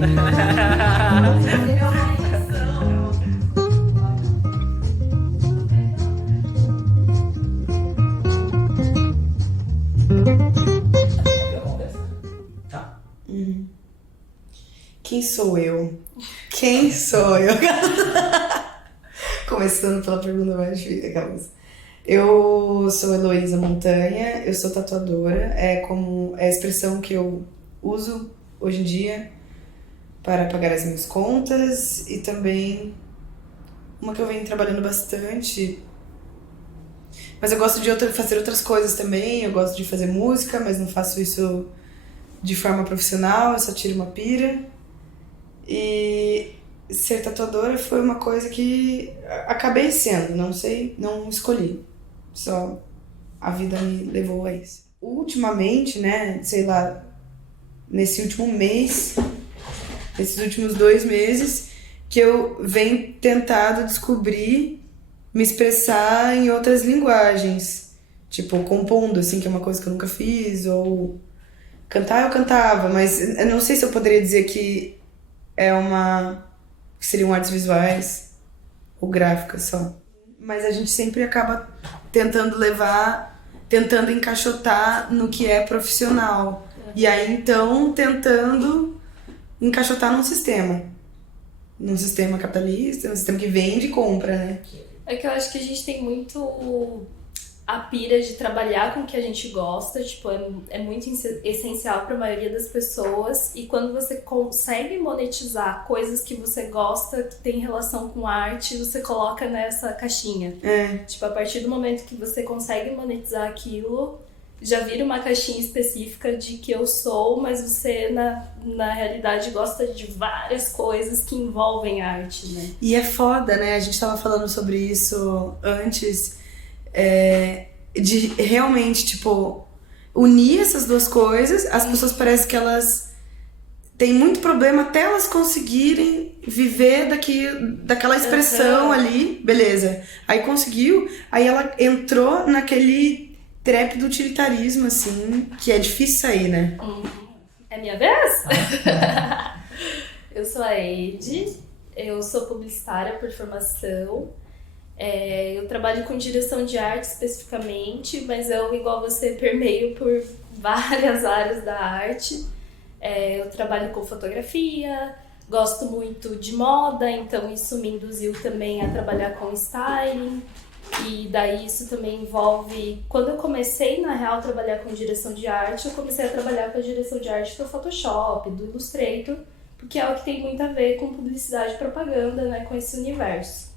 Tá. Quem sou eu? Quem sou eu? Começando pela pergunta mais difícil, aquelas. Eu sou Heloísa Montanha, eu sou tatuadora, é a expressão que eu uso hoje em dia para pagar as minhas contas e também uma que eu venho trabalhando bastante. Mas eu gosto de fazer outras coisas também, eu gosto de fazer música, mas não faço isso de forma profissional, eu só tiro uma pira. E ser tatuadora foi uma coisa que acabei sendo, não sei, não escolhi. Só a vida me levou a isso. Ultimamente, né, sei lá, nesse último mês, nesses últimos 2 meses, que eu venho tentado descobrir, me expressar em outras linguagens. Tipo, compondo, assim, que é uma coisa que eu nunca fiz, ou cantar eu cantava, mas eu não sei se eu poderia dizer que que seriam artes visuais ou gráficas só. Mas a gente sempre acaba tentando encaixotar no que é profissional. E aí, então, tentando encaixotar num sistema capitalista, num sistema que vende e compra, né? É que eu acho que a gente tem muito a pira de trabalhar com o que a gente gosta, tipo, é muito essencial para a maioria das pessoas, e quando você consegue monetizar coisas que você gosta, que tem relação com arte, você coloca nessa caixinha. Tipo, a partir do momento que você consegue monetizar aquilo, já vira uma caixinha específica de que eu sou, mas você, na realidade, gosta de várias coisas que envolvem arte, né? E é foda, né? A gente tava falando sobre isso antes, de realmente, tipo, unir essas duas coisas. As pessoas parecem que elas têm muito problema até elas conseguirem viver daquela expressão ali, beleza. Aí conseguiu, aí ela entrou naquele trap do utilitarismo, assim, que é difícil sair, né? É minha vez? Eu sou a Edi, eu sou publicitária por formação. Eu trabalho com direção de arte especificamente, mas eu, igual você, permeio por várias áreas da arte. Eu trabalho com fotografia, gosto muito de moda, então isso me induziu também a trabalhar com styling. E daí isso também envolve... Quando eu comecei, na real, a trabalhar com direção de arte, eu comecei a trabalhar com a direção de arte do Photoshop, do Illustrator, porque é o que tem muito a ver com publicidade e propaganda, né, com esse universo.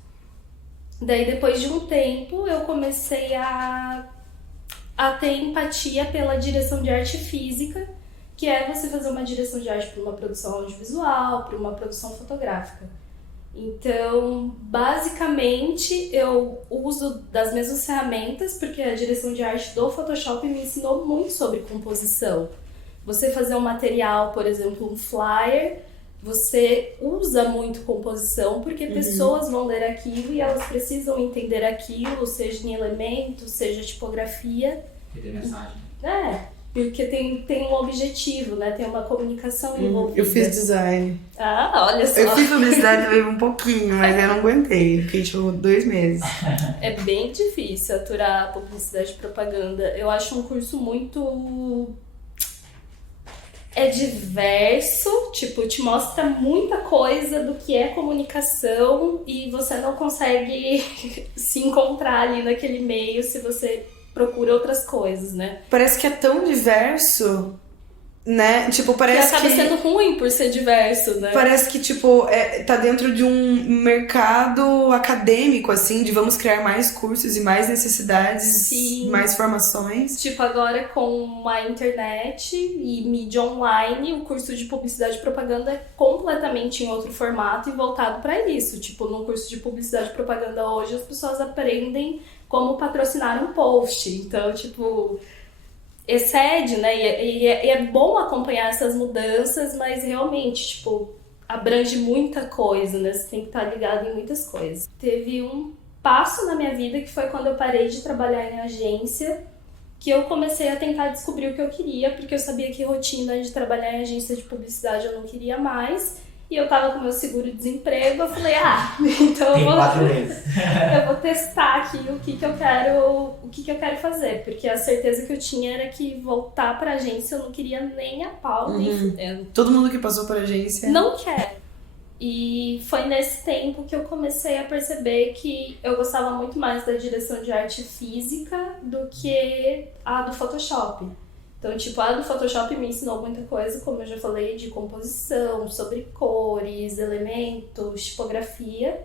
Daí, depois de um tempo, eu comecei a ter empatia pela direção de arte física, que é você fazer uma direção de arte para uma produção audiovisual, para uma produção fotográfica. Então, basicamente, eu uso das mesmas ferramentas, porque a direção de arte do Photoshop me ensinou muito sobre composição. Você fazer um material, por exemplo, um flyer, você usa muito composição, porque pessoas vão ler aquilo e elas precisam entender aquilo, seja em elementos, seja tipografia. Entender mensagem. Porque tem um objetivo, né? Tem uma comunicação envolvida. Eu fiz design. Olha só. Eu fiz publicidade também um pouquinho, mas eu não aguentei. Fiquei, tipo, 2 meses. É bem difícil aturar publicidade e propaganda. Eu acho um curso muito... diverso, tipo, te mostra muita coisa do que é comunicação e você não consegue se encontrar ali naquele meio se você procura outras coisas, né? Parece que é tão diverso, né? Tipo, parece que acaba sendo ruim por ser diverso, né? Parece que, tipo, tá dentro de um mercado acadêmico, assim, de vamos criar mais cursos e mais necessidades, Sim. Mais formações. Tipo, agora com a internet e mídia online, o curso de publicidade e propaganda é completamente em outro formato e voltado para isso. Tipo, no curso de publicidade e propaganda hoje, as pessoas aprendem como patrocinar um post. Então, tipo... excede, né? E é bom acompanhar essas mudanças, mas realmente, tipo, abrange muita coisa, né? Você tem que estar ligado em muitas coisas. Teve um passo na minha vida que foi quando eu parei de trabalhar em agência, que eu comecei a tentar descobrir o que eu queria, porque eu sabia que rotina de trabalhar em agência de publicidade eu não queria mais. E eu tava com meu seguro-desemprego, eu falei, então eu vou testar aqui o que que eu quero fazer. Porque a certeza que eu tinha era que voltar pra agência eu não queria nem a pau, nem fudendo. Todo mundo que passou por agência... Não quero. E foi nesse tempo que eu comecei a perceber que eu gostava muito mais da direção de arte física do que a do Photoshop. Então, tipo, a do Photoshop me ensinou muita coisa, como eu já falei, de composição, sobre cores, elementos, tipografia.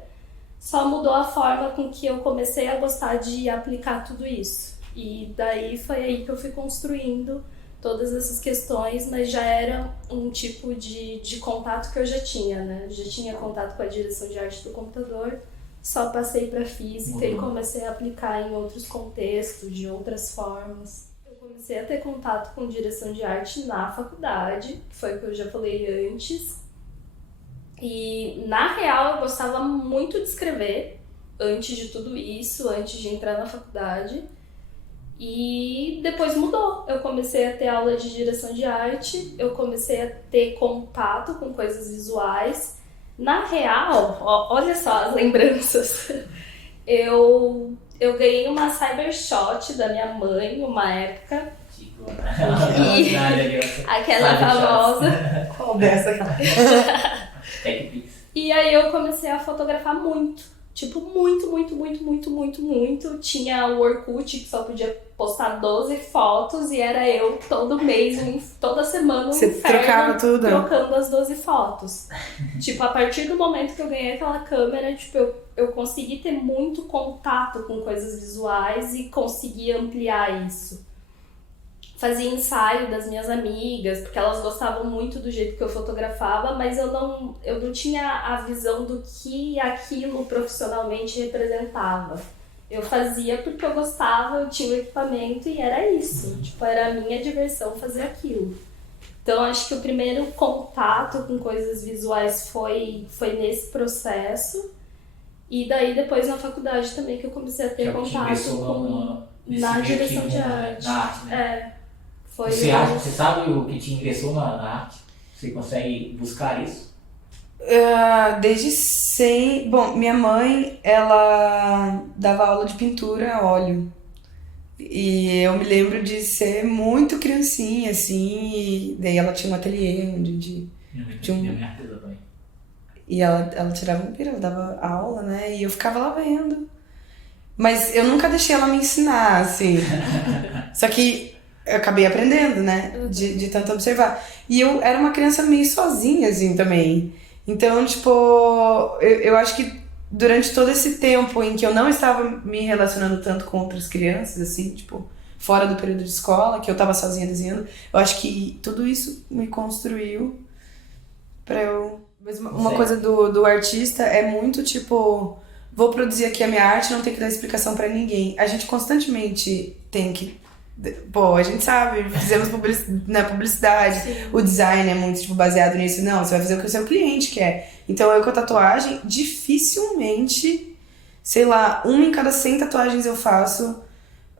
Só mudou a forma com que eu comecei a gostar de aplicar tudo isso. E daí foi aí que eu fui construindo todas essas questões, mas já era um tipo de contato que eu já tinha, né? Já tinha contato com a direção de arte do computador, só passei para física e comecei a aplicar em outros contextos, de outras formas. Comecei a ter contato com direção de arte na faculdade, que foi o que eu já falei antes. E, na real, eu gostava muito de escrever antes de tudo isso, antes de entrar na faculdade. E depois mudou. Eu comecei a ter aula de direção de arte, eu comecei a ter contato com coisas visuais. Na real, olha só as lembranças. Eu ganhei uma Cybershot da minha mãe, uma época. E aquela famosa. Qual dessa? E aí eu comecei a fotografar muito. Tipo, muito. Tinha o Orkut, que só podia postar 12 fotos, e era eu todo mês, toda semana, Você trocava tudo? Trocando as 12 fotos. Tipo, a partir do momento que eu ganhei aquela câmera, tipo, eu consegui ter muito contato com coisas visuais e consegui ampliar isso. Fazia ensaio das minhas amigas, porque elas gostavam muito do jeito que eu fotografava, mas eu não tinha a visão do que aquilo profissionalmente representava. Eu fazia porque eu gostava, eu tinha o equipamento e era isso. Tipo, era a minha diversão fazer aquilo. Então, acho que o primeiro contato com coisas visuais foi nesse processo. E daí, depois, na faculdade também, que eu comecei a ter contato na direção de arte. Na arte, né? Você sabe o que te ingressou na arte? Você consegue buscar isso? Desde sempre... Bom, minha mãe, ela dava aula de pintura a óleo. E eu me lembro de ser muito criancinha, assim, e daí ela tinha um ateliê onde... E ela tirava um piro, ela dava aula, né? E eu ficava lá vendo. Mas eu nunca deixei ela me ensinar, assim. Só que eu acabei aprendendo, né? De tanto observar. E eu era uma criança meio sozinha, assim, também. Então, tipo, eu acho que durante todo esse tempo em que eu não estava me relacionando tanto com outras crianças, assim, tipo, fora do período de escola, que eu estava sozinha desenhando, eu acho que tudo isso me construiu pra eu... Uma coisa do artista é muito, tipo, vou produzir aqui a minha arte, não tem que dar explicação pra ninguém. A gente constantemente tem que... Pô, a gente sabe, fizemos publicidade, Sim. O design é muito, tipo, baseado nisso. Não, você vai fazer o que o seu cliente quer. Então, eu com a tatuagem, dificilmente, sei lá, 1 em cada 100 tatuagens eu faço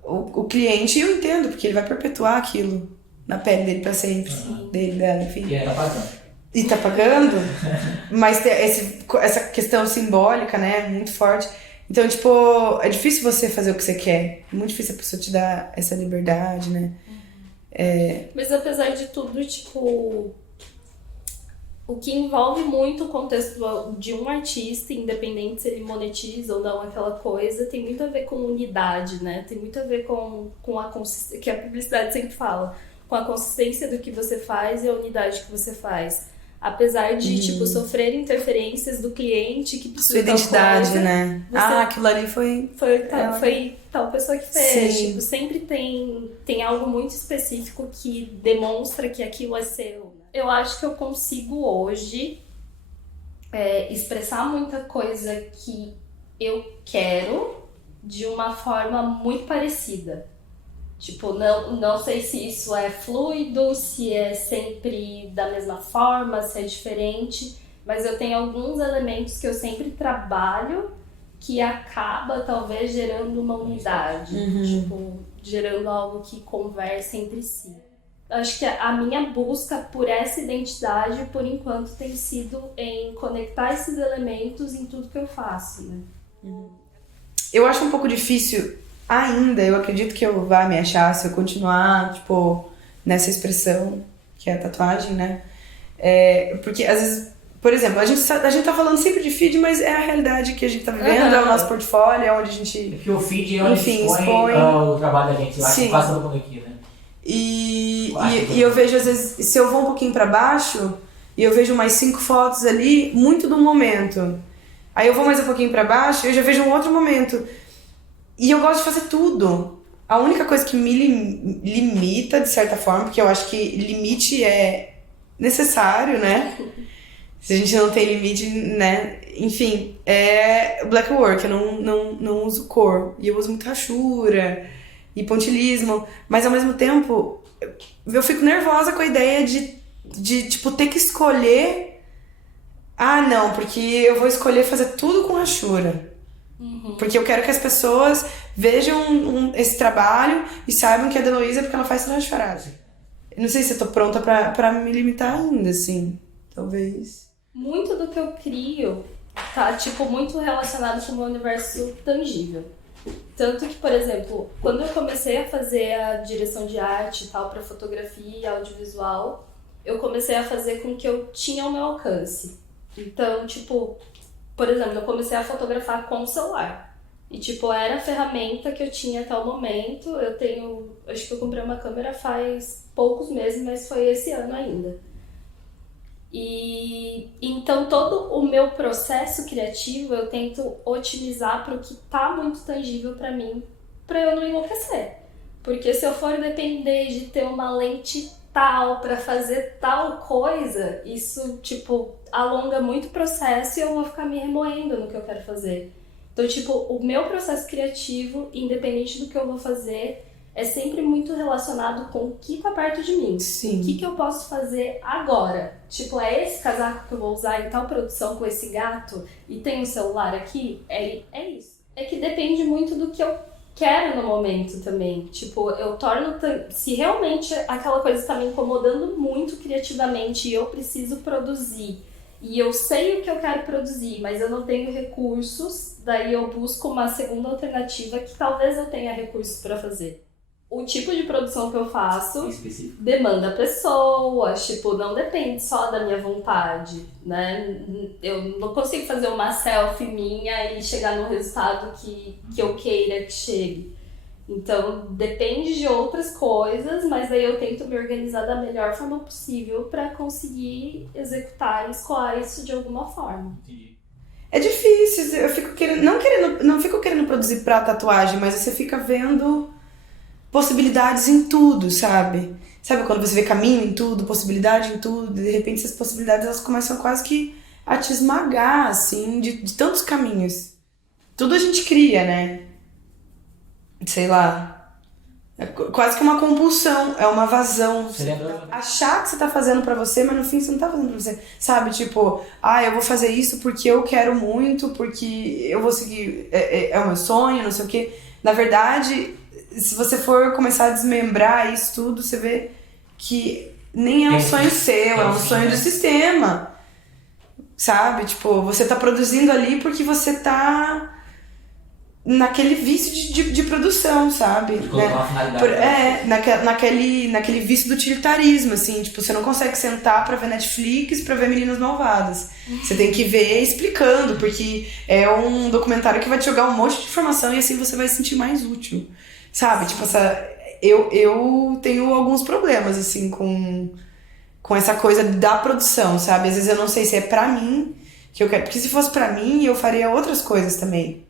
o cliente, e eu entendo, porque ele vai perpetuar aquilo na pele dele pra sempre, dela, enfim. E aí tá pagando. E tá pagando, mas tem essa questão simbólica, né, muito forte. Então, tipo, é difícil você fazer o que você quer. É muito difícil a pessoa te dar essa liberdade, né? Mas apesar de tudo, tipo... O que envolve muito o contexto de um artista, independente se ele monetiza ou não aquela coisa, tem muito a ver com unidade, né? Tem muito a ver com a consistência, que a publicidade sempre fala, com a consistência do que você faz e a unidade que você faz. Apesar de, tipo, sofrer interferências do cliente que precisa sua identidade, coisa, né? Aquilo ali foi tal pessoa que fez. Sim. Tipo, sempre tem algo muito específico que demonstra que aquilo é seu. Eu acho que eu consigo hoje expressar muita coisa que eu quero de uma forma muito parecida. Tipo, não sei se isso é fluido, se é sempre da mesma forma, se é diferente, mas eu tenho alguns elementos que eu sempre trabalho que acaba, talvez, gerando uma unidade. Tipo, gerando algo que conversa entre si. Acho que a minha busca por essa identidade, por enquanto, tem sido em conectar esses elementos em tudo que eu faço, né? Eu acho um pouco difícil ainda, eu acredito que eu vá me achar se eu continuar, tipo, nessa expressão que é a tatuagem, né? Porque às vezes, por exemplo, a gente tá falando sempre de feed, mas é a realidade que a gente tá vivendo, é o nosso portfólio, é onde a gente... Porque o feed é onde Enfim, expõe o trabalho da gente, eu acho Sim. que quase todo mundo aqui, né? E eu vejo, às vezes, se eu vou um pouquinho pra baixo, e eu vejo mais 5 fotos ali, muito do momento. Aí eu vou mais um pouquinho pra baixo e eu já vejo um outro momento. E eu gosto de fazer tudo. A única coisa que me limita, de certa forma, porque eu acho que limite é necessário, né? Se a gente não tem limite, né? Enfim, é o black work. Eu não uso cor. E eu uso muito rachura e pontilhismo. Mas, ao mesmo tempo, eu fico nervosa com a ideia de tipo, ter que escolher... Ah, não, porque eu vou escolher fazer tudo com rachura. Porque eu quero que as pessoas vejam esse trabalho e saibam que é da Heloísa porque ela faz essa rachuragem. Não sei se eu tô pronta pra me limitar ainda, assim. Talvez. Muito do que eu crio tá, tipo, muito relacionado com o meu universo tangível. Tanto que, por exemplo, quando eu comecei a fazer a direção de arte e tal pra fotografia e audiovisual, eu comecei a fazer com que eu tinha ao meu alcance. Então, tipo, por exemplo, eu comecei a fotografar com o celular. E, tipo, era a ferramenta que eu tinha até o momento. Acho que eu comprei uma câmera faz poucos meses, mas foi esse ano ainda. E então todo o meu processo criativo eu tento otimizar para o que tá muito tangível para mim, para eu não enlouquecer. Porque se eu for depender de ter uma lente tal para fazer tal coisa, isso, tipo, alonga muito o processo e eu vou ficar me remoendo no que eu quero fazer. Então, tipo, o meu processo criativo, independente do que eu vou fazer, é sempre muito relacionado com o que tá perto de mim. Sim. O que eu posso fazer agora? Tipo, é esse casaco que eu vou usar em tal produção com esse gato e tem um celular aqui? É isso. É que depende muito do que eu quero no momento também. Tipo, eu torno... Se realmente aquela coisa está me incomodando muito criativamente e eu preciso produzir, e eu sei o que eu quero produzir, mas eu não tenho recursos, daí eu busco uma segunda alternativa que talvez eu tenha recursos para fazer. O tipo de produção que eu faço demanda pessoas, tipo, não depende só da minha vontade, né? Eu não consigo fazer uma selfie minha e chegar no resultado que eu queira que chegue. Então, depende de outras coisas, mas daí eu tento me organizar da melhor forma possível para conseguir executar e escoar isso de alguma forma. É difícil, eu fico não fico querendo produzir pra tatuagem, mas você fica vendo possibilidades em tudo, sabe? Sabe quando você vê caminho em tudo, possibilidade em tudo, de repente essas possibilidades elas começam quase que a te esmagar, assim, de tantos caminhos. Tudo a gente cria, né? Sei lá, é quase que uma compulsão, é uma vazão. Você lembra? Achar que você tá fazendo pra você, mas no fim você não tá fazendo pra você. Sabe, tipo, eu vou fazer isso porque eu quero muito, porque eu vou seguir, é o meu sonho, não sei o quê. Na verdade, se você for começar a desmembrar isso tudo, você vê que nem é um sonho seu, é um sonho do sistema. Sabe, tipo, você tá produzindo ali porque você tá naquele vício de produção, sabe? De colocar uma finalidade. Naquele vício do utilitarismo, assim, tipo, você não consegue sentar pra ver Netflix, pra ver Meninas Malvadas. Você tem que ver explicando, porque é um documentário que vai te jogar um monte de informação e assim você vai se sentir mais útil, sabe? Tipo, eu tenho alguns problemas, assim, com essa coisa da produção, sabe? Às vezes eu não sei se é pra mim que eu quero, porque se fosse pra mim, eu faria outras coisas também.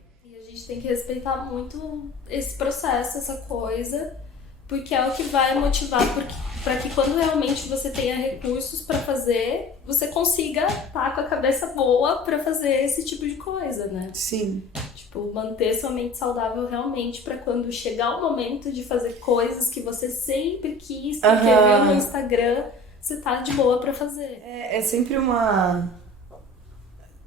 Tem que respeitar muito esse processo, essa coisa, porque é o que vai motivar para que quando realmente você tenha recursos para fazer, você consiga estar com a cabeça boa para fazer esse tipo de coisa, né? Sim. Tipo, manter sua mente saudável realmente para quando chegar o momento de fazer coisas que você sempre quis, porque viu no Instagram, você tá de boa para fazer. É sempre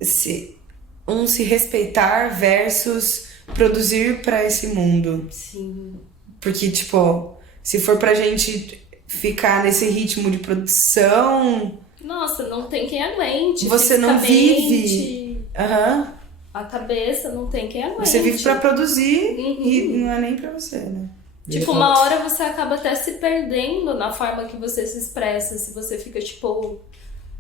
se respeitar versus produzir para esse mundo. Sim. Porque, tipo, se for pra gente ficar nesse ritmo de produção, Nossa, não tem quem aguente. você não fisicamente, vive. Aham. A cabeça não tem quem aguente. Você vive pra produzir Uhum. e não é nem pra você, né? Tipo, uma hora você acaba até se perdendo na forma que você se expressa. Se você fica, tipo,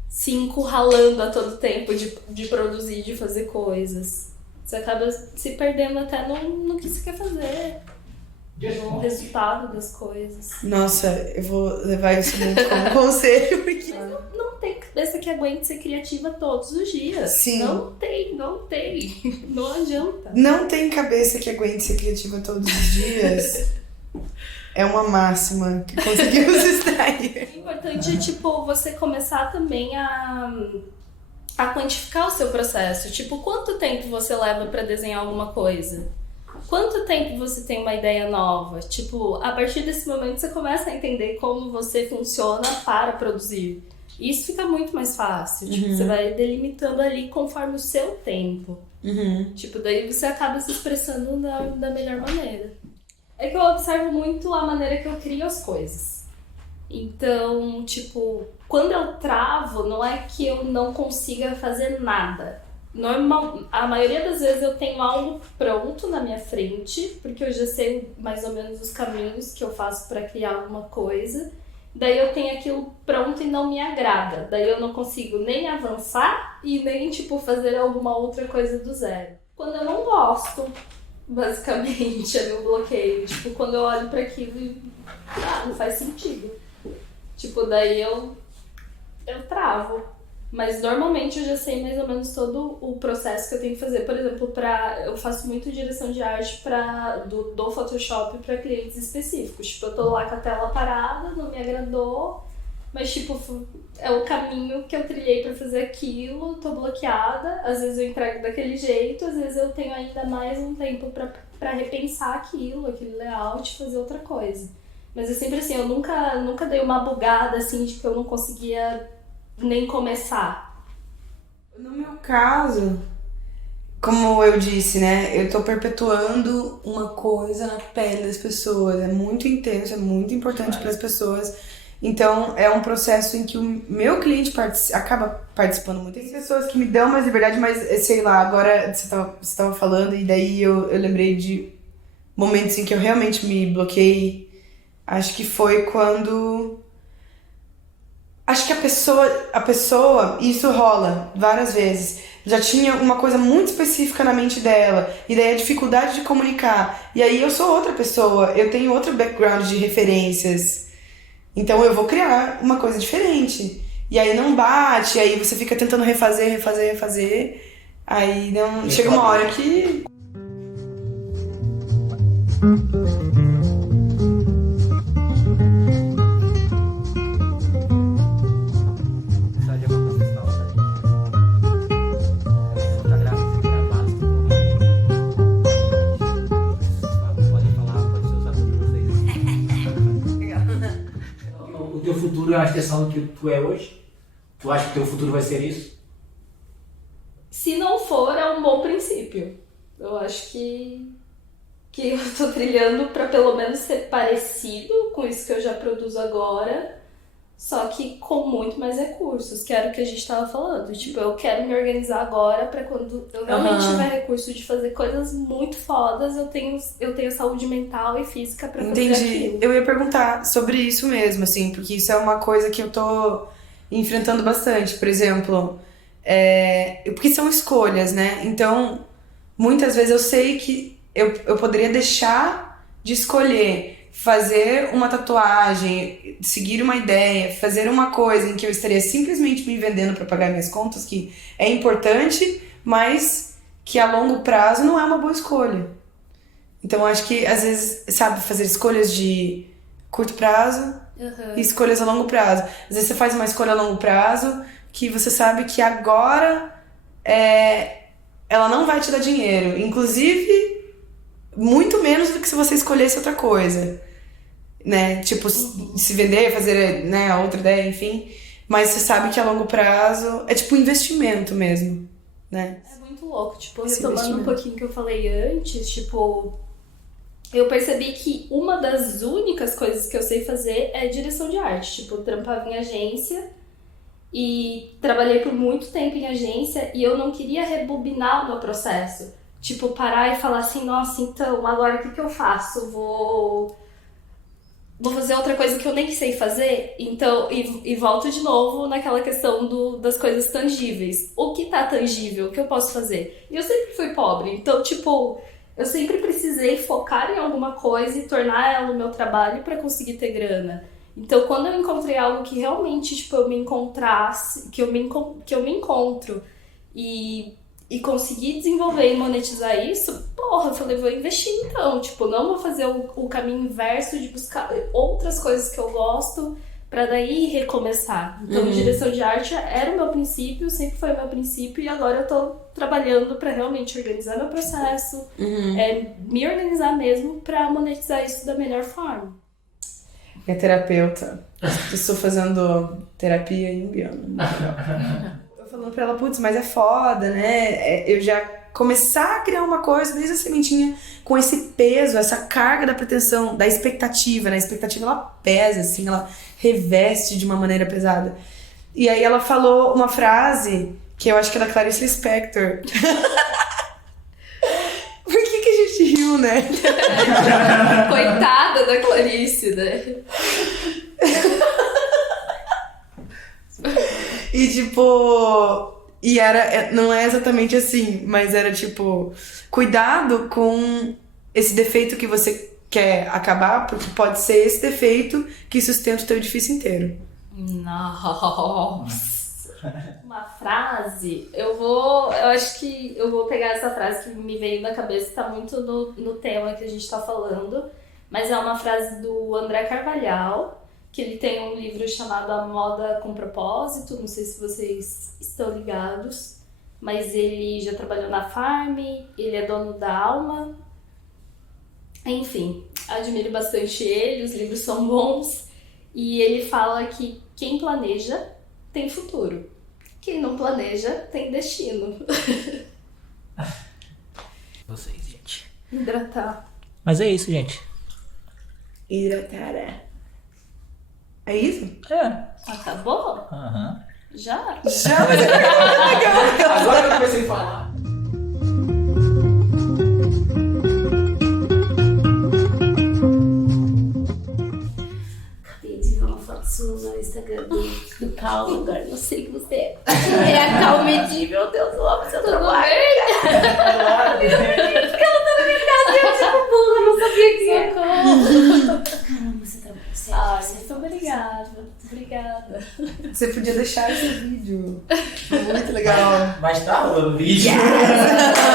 se encurralando a todo tempo de produzir, de fazer coisas. Você acaba se perdendo até no que você quer fazer. No resultado das coisas. Nossa, eu vou levar isso muito como conselho, porque... Não tem cabeça que aguente ser criativa todos os dias. Sim. Não tem. Não adianta. Não tem cabeça que aguente ser criativa todos os dias. É uma máxima que conseguimos extrair. O importante é, tipo, você começar também a quantificar o seu processo. Tipo, quanto tempo você leva pra desenhar alguma coisa? Quanto tempo você tem uma ideia nova? Tipo, a partir desse momento você começa a entender como você funciona para produzir. E isso fica muito mais fácil. Tipo, você vai delimitando ali conforme o seu tempo. Tipo, daí você acaba se expressando da melhor maneira. É que eu observo muito a maneira que eu crio as coisas. Então, tipo, quando eu travo, não é que eu não consiga fazer nada. A maioria das vezes eu tenho algo pronto na minha frente, porque eu já sei mais ou menos os caminhos que eu faço para criar alguma coisa. Daí eu tenho aquilo pronto e não me agrada. Daí eu não consigo nem avançar e nem, tipo, fazer alguma outra coisa do zero. Quando eu não gosto, basicamente, é meu bloqueio. Tipo, quando eu olho para aquilo e... não faz sentido. Tipo, daí eu travo. Mas normalmente eu já sei mais ou menos todo o processo que eu tenho que fazer. Por exemplo, eu faço muito direção de arte do Photoshop para clientes específicos. Tipo, eu tô lá com a tela parada, não me agradou, mas tipo, é o caminho que eu trilhei para fazer aquilo, tô bloqueada. Às vezes eu entrego daquele jeito, às vezes eu tenho ainda mais um tempo para repensar aquele layout, fazer outra coisa. Mas é sempre assim, eu nunca dei uma bugada assim de que eu não conseguia nem começar. No meu caso, como eu disse, né, eu tô perpetuando uma coisa na pele das pessoas. É muito intenso, é muito importante para as pessoas. Então, é um processo em que o meu cliente acaba participando muito. Tem pessoas que me dão mais liberdade, mas, sei lá, agora você tava falando e daí eu lembrei de momentos em que eu realmente me bloqueei. Acho que foi quando... Acho que a pessoa, e isso rola várias vezes, já tinha uma coisa muito específica na mente dela, e daí a dificuldade de comunicar. E aí eu sou outra pessoa, eu tenho outro background de referências, então eu vou criar uma coisa diferente. E aí não bate, aí você fica tentando refazer, aí não... chega uma hora que... O teu futuro é uma extensão do que tu é hoje? Tu acha que o teu futuro vai ser isso? Se não for, é um bom princípio. Eu acho que eu tô trilhando pra pelo menos ser parecido com isso que eu já produzo agora, só que com muito mais recursos, que era o que a gente tava falando. Tipo, eu quero me organizar agora pra quando eu realmente tiver recurso de fazer coisas muito fodas, eu tenho saúde mental e física pra fazer aquilo. Eu ia perguntar sobre isso mesmo, assim, porque isso é uma coisa que eu tô enfrentando bastante. Por exemplo, porque são escolhas, né? Então, muitas vezes eu sei que eu poderia deixar de escolher fazer uma tatuagem, seguir uma ideia, fazer uma coisa em que eu estaria simplesmente me vendendo para pagar minhas contas, que é importante, mas que a longo prazo não é uma boa escolha. Então acho que às vezes, sabe, fazer escolhas de curto prazo e escolhas a longo prazo. Às vezes você faz uma escolha a longo prazo que você sabe que agora ela não vai te dar dinheiro. Inclusive, muito menos do que se você escolhesse outra coisa, né? Tipo, se vender, fazer, né, outra ideia, enfim. Mas você sabe que a longo prazo é tipo um investimento mesmo, né? É muito louco. Tipo, retomando um pouquinho o que eu falei antes, tipo, eu percebi que uma das únicas coisas que eu sei fazer é direção de arte. Tipo, eu trampava em agência e trabalhei por muito tempo em agência e eu não queria rebobinar o meu processo. Tipo, parar e falar assim, nossa, então, agora o que eu faço? Vou fazer outra coisa que eu nem sei fazer? Então, e volto de novo naquela questão das coisas tangíveis. O que tá tangível? O que eu posso fazer? E eu sempre fui pobre, então, tipo, eu sempre precisei focar em alguma coisa e tornar ela o meu trabalho pra conseguir ter grana. Então, quando eu encontrei algo que realmente, tipo, eu me encontrasse, que eu me encontro e conseguir desenvolver e monetizar isso, porra, eu falei, vou investir então. Tipo, não vou fazer o caminho inverso de buscar outras coisas que eu gosto pra daí recomeçar. Então, direção de arte era o meu princípio, sempre foi o meu princípio, e agora eu tô trabalhando pra realmente organizar meu processo, me organizar mesmo pra monetizar isso da melhor forma. É terapeuta. Estou fazendo terapia junguiana. Tô falando pra ela, putz, mas é foda, né? Eu já começar a criar uma coisa desde a sementinha com esse peso, essa carga da pretensão, da expectativa, né? A expectativa, ela pesa, assim, ela reveste de uma maneira pesada. E aí ela falou uma frase que eu acho que é da Clarice Lispector. Por que a gente riu, né? Coitada da Clarice, né? E tipo... E não é exatamente assim, mas era tipo... Cuidado com esse defeito que você quer acabar, porque pode ser esse defeito que sustenta o teu edifício inteiro. Nossa! Uma frase, eu acho que eu vou pegar essa frase que me veio na cabeça, tá muito no tema que a gente tá falando, mas é uma frase do André Carvalhal, que ele tem um livro chamado A Moda com Propósito, não sei se vocês estão ligados, mas ele já trabalhou na Farm, ele é dono da Alma, enfim, admiro bastante ele, os livros são bons, e ele fala que quem planeja tem futuro. Quem não planeja tem destino. Vocês, gente. Hidratar. Mas é isso, gente. Hidratar. É isso? É. Acabou? Aham. Já? Já, mas é legal. Agora eu comecei a falar. Acabei de ver uma foto sua no Instagram do Paulo, agora não sei que você é. É a Calmedi, meu Deus, eu amo seu trabalho. Porque ela tá na minha casa e eu tipo burra, não sabia que ia. Caramba, você trabalha. Ai, muito obrigada. Você podia deixar esse vídeo. Muito legal. Mas tá rolando vídeo. Yes!